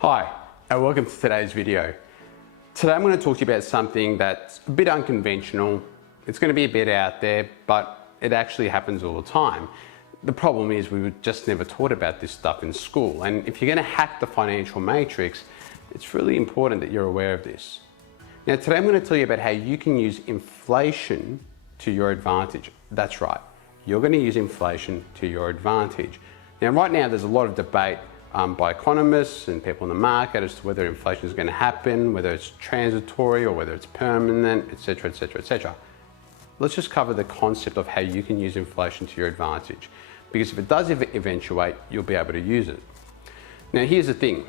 Hi, and welcome to today's video. Today I'm going to talk to you about something that's a bit unconventional. It's going to be a bit out there, but it actually happens all the time. The problem is we were just never taught about this stuff in school, and if you're going to hack the financial matrix, it's really important that you're aware of this. Now today I'm going to tell you about how you can use inflation to your advantage. That's right, you're going to use inflation to your advantage. Now right now there's a lot of debate by economists and people in the market as to whether inflation is going to happen, whether it's transitory or whether it's permanent, etc, etc, etc. Let's just cover the concept of how you can use inflation to your advantage, because if it does eventuate, you'll be able to use it. Now here's the thing,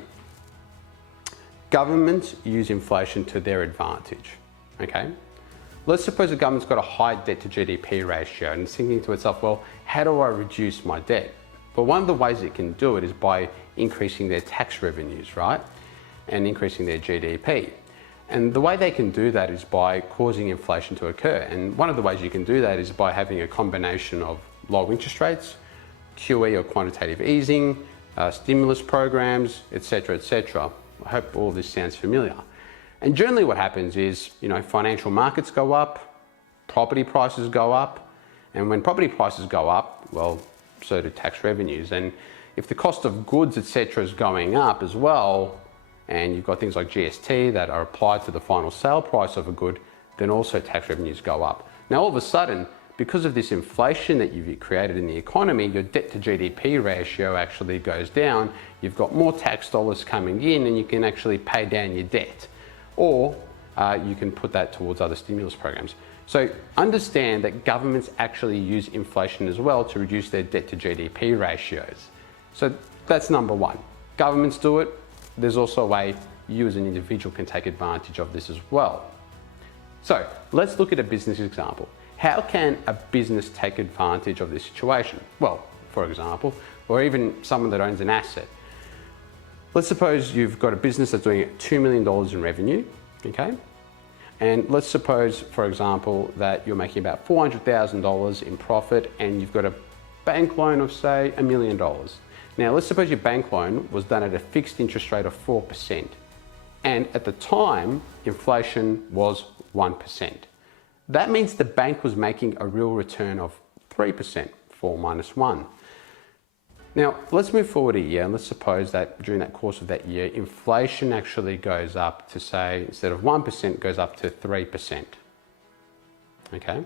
governments use inflation to their advantage, okay? Let's suppose the government's got a high debt to GDP ratio and it's thinking to itself, well, how do I reduce my debt? Well, one of the ways it can do it is by increasing their tax revenues, right? And increasing their GDP. And the way they can do that is by causing inflation to occur. And one of the ways you can do that is by having a combination of low interest rates, QE or quantitative easing, stimulus programs, etc, etc. I hope all this sounds familiar. And generally what happens is, financial markets go up, property prices go up, and when property prices go up, well, so do tax revenues. And if the cost of goods, etc. is going up as well, and you've got things like GST that are applied to the final sale price of a good, then also tax revenues go up. Now all of a sudden, because of this inflation that you've created in the economy, your debt to GDP ratio actually goes down, you've got more tax dollars coming in and you can actually pay down your debt. Or you can put that towards other stimulus programs. So understand that governments actually use inflation as well to reduce their debt to GDP ratios. So that's number one. Governments do it. There's also a way you as an individual can take advantage of this as well. So let's look at a business example. How can a business take advantage of this situation? Well, for example, or even someone that owns an asset. Let's suppose you've got a business that's doing $2 million in revenue, okay? And let's suppose, for example, that you're making about $400,000 in profit and you've got a bank loan of, say, $1 million. Now, let's suppose your bank loan was done at a fixed interest rate of 4%. And at the time, inflation was 1%. That means the bank was making a real return of 3%, 4 minus 1. Now, let's move forward a year and let's suppose that during that course of that year, inflation actually goes up to, say, instead of 1%, goes up to 3%. Okay?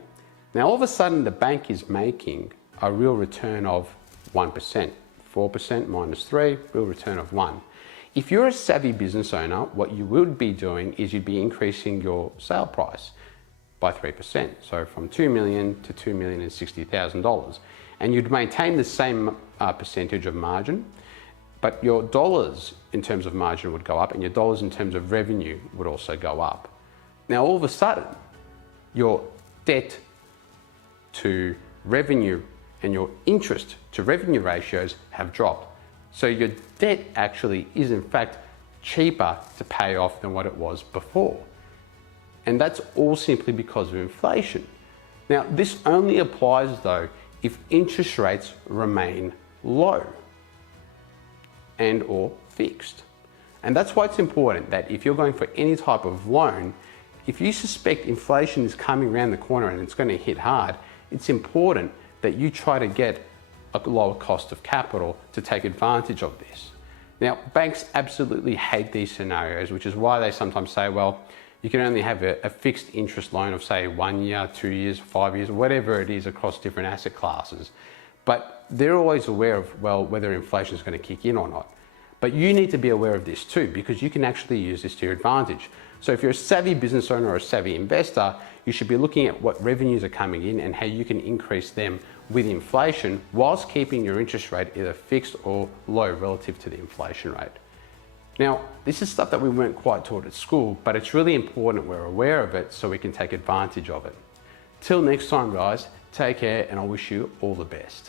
Now, all of a sudden, the bank is making a real return of 1%. 4% minus 3, real return of 1. If you're a savvy business owner, what you would be doing is you'd be increasing your sale price by 3%. So from $2 million to $2,060,000. And you'd maintain the same percentage of margin, but your dollars in terms of margin would go up and your dollars in terms of revenue would also go up. Now all of a sudden, your debt to revenue and your interest to revenue ratios have dropped. So your debt actually is in fact cheaper to pay off than what it was before. And that's all simply because of inflation. Now this only applies though if interest rates remain low and or fixed. And that's why it's important that if you're going for any type of loan, if you suspect inflation is coming around the corner and it's going to hit hard, it's important that you try to get a lower cost of capital to take advantage of this. Now, banks absolutely hate these scenarios, which is why they sometimes say, well, you can only have a fixed interest loan of, say, 1 year, 2 years, 5 years, whatever it is across different asset classes. But they're always aware of, well, whether inflation is going to kick in or not. But you need to be aware of this too, because you can actually use this to your advantage. So if you're a savvy business owner or a savvy investor, you should be looking at what revenues are coming in and how you can increase them with inflation whilst keeping your interest rate either fixed or low relative to the inflation rate. Now, this is stuff that we weren't quite taught at school, but it's really important we're aware of it so we can take advantage of it. Till next time, guys, take care and I wish you all the best.